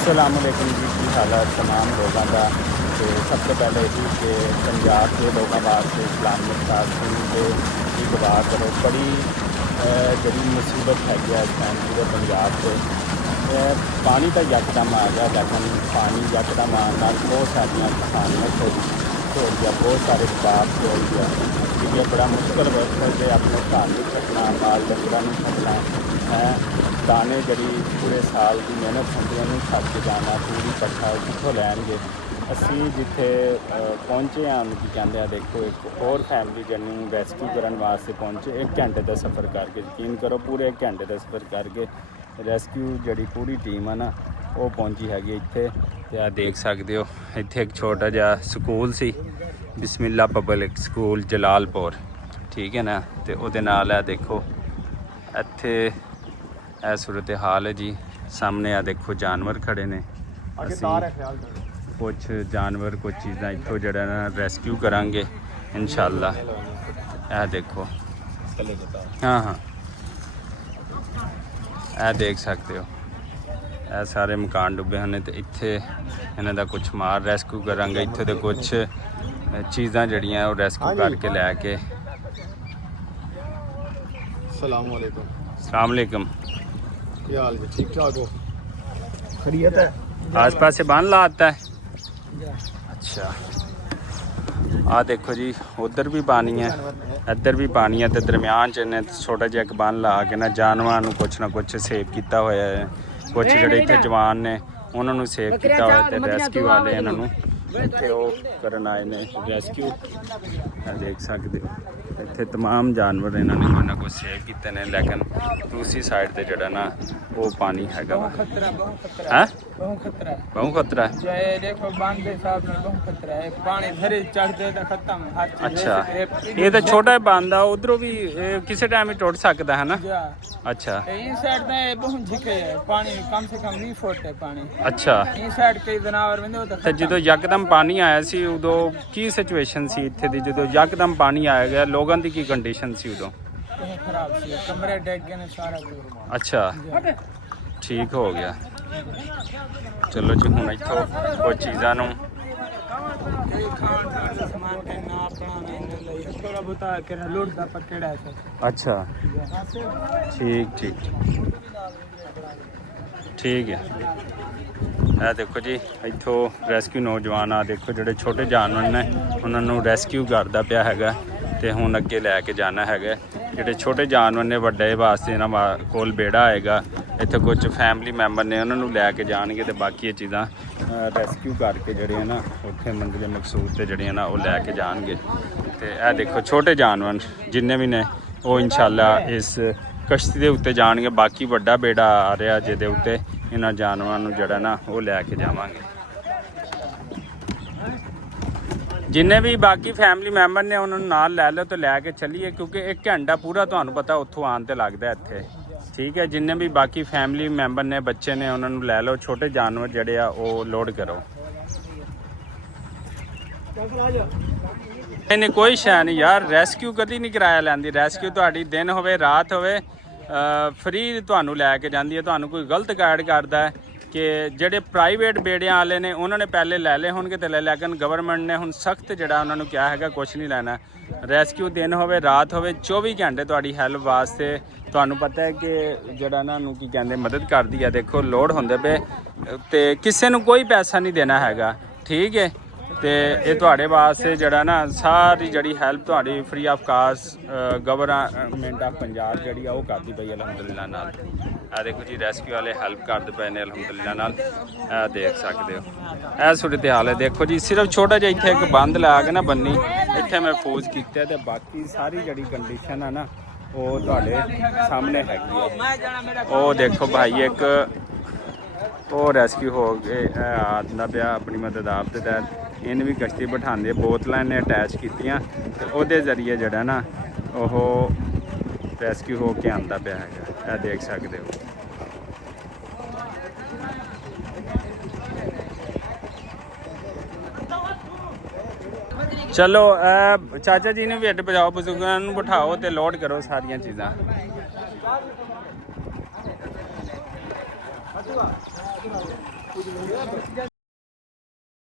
अस्सलामुअलैकुम जी, की हालत तमाम लोगों का। तो सब तो पहले यही कि पंजाब के लोगों वास्ते इस्लामिक साथी के की दुआ करो। बड़ी जड़ी मुसीबत है इस टाइम पूरे पंजाब से। पानी तो यकदम आ गया, लेकिन पानी यकदम आने नाल बहुत सारिया किसानियत हो गया, बहुत सारे बाप हो गया कि बड़ा मुश्किल वक्त है कि अपने घर नहीं छकना, माल डंगरां नहीं छकना है। दाने जड़ी पूरे साल की मेहनत होंदी उन्हें छड़ के जाना, पूरी कट्ठा कितों लैणगे। असी जिथे पहुँचे हैं उन्हें की कहते हैं, देखो एक और फैमिली जिन्होंने रेस्क्यू करने वास्ते पहुँचे। 1 घंटे का सफ़र करके, यकीन करो पूरे 1 घंटे का सफ़र करके रेस्क्यू जड़ी पूरी टीम है ना वो पहुँची हैगी इत्थे। ते आ देख सकते हो इत्थे एक छोटा जिहा स्कूल सी, बिस्मिल्ला पब्लिक स्कूल जलालपुर, ठीक है ना। तो उहदे नाल है देखो इत्थे यह सूरत हाल है जी। सामने आ देखो जानवर खड़े ने, कुछ जानवर कुछ चीज़ां इत्थों जड़ा ना रेस्क्यू करांगे इंशाल्लाह। यह देखो, हाँ हाँ यह देख सकते हो यह सारे मकान डुबे हैं। तो इत्थे इन्हां दा कुछ माल रेस्क्यू करांगे। इत्थे तो कुछ चीज़ां जड़ियां वो रेस्क्यू करके लैके। अस्सलाम वालेकुम। अस्सलाम वालेकुम। क्या हाल है? ठीक ठाक हो? खैरियत है? आस पास से बांध लाता है। अच्छा आ देखो जी, उधर भी पानी है, इधर भी पानी है। तो दरम्यान च इन्हें छोटा जिहा एक बंन ला के ना जानवरां नूं कुछ ना कुछ सेव किया होया है। कुछ जिहड़े इत्थे जवान ने उन्होंने सेव किया होया ते रेस्क्यू वाले इन्हां नूं इत्थे ओह करन आए ने रेस्क्यू। देख सकते हो इत्थे तमाम जानवर इन्होंने कोई ना कुछ सेव किए ने, लेकिन दूसरी साइड ते जड़ा ना वो पानी हैगा वा। है बहुत खतरा है। देखो बांध के हिसाब से बहुत खतरा है, पानी धरे चढ़ते तो खत्म हर चीज। अच्छा ये तो छोटा बांध है, उधरों भी किसी टाइम ही टूट सकता है ना। अच्छा इस साइड ते बहुत झिके है पानी, कम से कम 20 फुट है पानी। अच्छा इस साइड कई जनावर में तो जो यकदम पानी आया सी उदों की सिचुएशन सी इत्थे दी? जो यकदम पानी आया गया लोगों की कंडीशन सी उदों? खराब सी, कमरे डग गए ने सारा कुछ। अच्छा ठीक हो गया। चलो जी हुण इत्थों कुछ चीज़ां नूं थोड़ा बता के लोड दा पकड़ा है। अच्छा ठीक ठीक ठीक है। ਇਹ ਦੇਖੋ ਜੀ ਇੱਥੋਂ ਰੈਸਕਿਊ ਨੌਜਵਾਨ ਆ ਦੇਖੋ ਜਿਹੜੇ ਛੋਟੇ ਜਾਨਵਰ ਨੇ ਉਹਨਾਂ ਨੂੰ ਰੈਸਕਿਊ ਕਰਦਾ ਪਿਆ ਹੈਗਾ ਤੇ ਹੁਣ ਅੱਗੇ ਲੈ ਕੇ ਜਾਣਾ ਹੈਗਾ। ਜਿਹੜੇ ਛੋਟੇ ਜਾਨਵਰ ਨੇ ਵੱਡੇ ਵਾਸਤੇ ਇਹਨਾਂ ਕੋਲ ਬੇੜਾ ਆਏਗਾ। ਇੱਥੇ ਕੁਝ ਫੈਮਿਲੀ ਮੈਂਬਰ ਨੇ ਉਹਨਾਂ ਨੂੰ ਲੈ ਕੇ ਜਾਣਗੇ ਤੇ ਬਾਕੀ ਇਹ ਚੀਜ਼ਾਂ ਰੈਸਕਿਊ ਕਰਕੇ ਜਿਹੜੇ ਨਾ ਉੱਥੇ ਮੰਜ਼ਿਲ ਮਕਸੂਦ ਤੇ ਜਿਹੜੇ ਨਾ ਉਹ ਲੈ ਕੇ ਜਾਣਗੇ। ਤੇ ਇਹ ਦੇਖੋ ਛੋਟੇ ਜਾਨਵਰ ਜਿੰਨੇ ਵੀ ਨੇ ਉਹ ਇਨਸ਼ਾਅੱਲਾ ਇਸ कश्ती के उत्ते जाएंगे। बाकी बड़ा बेड़ा आ रहा जिहदे उत्ते इन्हां जानवरां नूं जिहड़ा ना वो लैके जावांगे। जिन्ने भी बाकी फैमिली मैंबर ने उन्होंने नाल लै लो तो लैके चलीए, क्योंकि 1 घंटा पूरा तुहानूं पता उत्थों आन ते लगदा इत्थे, ठीक है। जिन्ने भी बाकी फैमिली मैंबर ने बच्चे ने उन्होंने लै लो, छोटे जानवर जिहड़े आ वो लोड करो। नहीं कोई शै नहीं यार, रेस्क्यू कदी नहीं कराया लैंदी। रेस्क्यू तुहाडी दिन होवे रात होवे फ्री ਤੁਹਾਨੂੰ ਲੈ ਕੇ ਜਾਂਦੀ ਹੈ। ਤੁਹਾਨੂੰ ਕੋਈ ਗਲਤ ਗਾਈਡ ਕਰਦਾ ਹੈ ਕਿ ਜਿਹੜੇ ਪ੍ਰਾਈਵੇਟ ਬੇੜਿਆਂ ਵਾਲੇ ਨੇ ਉਹਨਾਂ ਨੇ ਪਹਿਲੇ ਲੈ ਲਏ ਹੋਣਗੇ ਤੇ ਲੈ, ਲੇਕਿਨ ਗਵਰਨਮੈਂਟ ਨੇ ਹੁਣ ਸਖਤ ਜਿਹੜਾ ਉਹਨਾਂ ਨੂੰ ਕਿਹਾ ਹੈਗਾ ਕੁਛ ਨਹੀਂ ਲੈਣਾ। ਰੈਸਕਿਊ ਦਿਨ ਹੋਵੇ ਰਾਤ ਹੋਵੇ 24 ਘੰਟੇ ਤੁਹਾਡੀ ਹੈਲਪ ਵਾਸਤੇ। ਤੁਹਾਨੂੰ ਪਤਾ ਹੈ ਕਿ ਜਿਹੜਾ ਇਹਨਾਂ ਨੂੰ ਕੀ ਕਹਿੰਦੇ ਮਦਦ ਕਰਦੀ ਹੈ। ਦੇਖੋ ਲੋਡ ਹੁੰਦੇ ਪਏ ਤੇ ਕਿਸੇ ਨੂੰ ਕੋਈ ਪੈਸਾ ਨਹੀਂ ਦੇਣਾ ਹੈਗਾ, ਠੀਕ ਹੈ। ਤੇ ਇਹ ਤੁਹਾਡੇ ਵਾਸਤੇ ਜਿਹੜਾ ਨਾ ਸਾਰੀ ਜਿਹੜੀ ਹੈਲਪ ਤੁਹਾਡੀ free of cost government of Punjab ਜਿਹੜੀ ਆ ਉਹ ਕਰਦੀ ਪਈ ਅਲਹਮਦੁਲਿਲਾ ਨਾਲ। ਆ ਦੇਖੋ ਜੀ ਰੈਸਕਿਊ ਵਾਲੇ ਹੈਲਪ ਕਰਦੇ ਪਏ ਨੇ ਅਲਹਮਦੁਲਿਲਾ ਨਾਲ। ਇਹ ਦੇਖ ਸਕਦੇ ਹੋ ਇਹ ਸੂਰਤ ਹਾਲ ਹੈ। ਦੇਖੋ ਜੀ ਸਿਰਫ ਛੋਟਾ ਜਿਹਾ ਇੱਥੇ ਇੱਕ ਬੰਦ ਲਾ ਕੇ ਨਾ ਬੰਨੀ ਇੱਥੇ ਮਹਿਫੂਜ਼ ਕੀਤਾ ਤੇ ਬਾਕੀ ਸਾਰੀ ਜਿਹੜੀ ਕੰਡੀਸ਼ਨ ਆ ਨਾ ਉਹ ਤੁਹਾਡੇ ਸਾਹਮਣੇ ਹੈਗੀ ਆ। ਉਹ ਦੇਖੋ ਭਾਈ ਇੱਕ ਉਹ ਰੈਸਕਿਊ ਹੋ ਗਏ ਆਦਨਾ ਪਿਆ ਆਪਣੀ ਮਦਦ ਆਪ ਦੇ ਤਹਿਤ। ਇਹਨੂੰ ਵੀ ਕਸ਼ਤੀ ਬਿਠਾਉਂਦੇ ਬੋਤਲਾਂ ਨੇ ਅਟੈਚ ਕੀਤੀਆਂ ਤੇ ਉਹਦੇ ਜ਼ਰੀਏ ਜਿਹੜਾ ਨਾ ਉਹ ਰੈਸਕਿਊ ਹੋ ਕੇ ਆਉਂਦਾ ਪਿਆ ਹੈਗਾ। ਇਹ ਦੇਖ ਸਕਦੇ ਹੋ। ਚਲੋ ਚਾਚਾ ਜੀ ਨੂੰ ਵੀ ਅੱਡ ਪਜਾਓ, ਬਜ਼ੁਰਗਾਂ ਨੂੰ ਬਿਠਾਓ ਤੇ ਲੋਡ ਕਰੋ ਸਾਰੀਆਂ ਚੀਜ਼ਾਂ।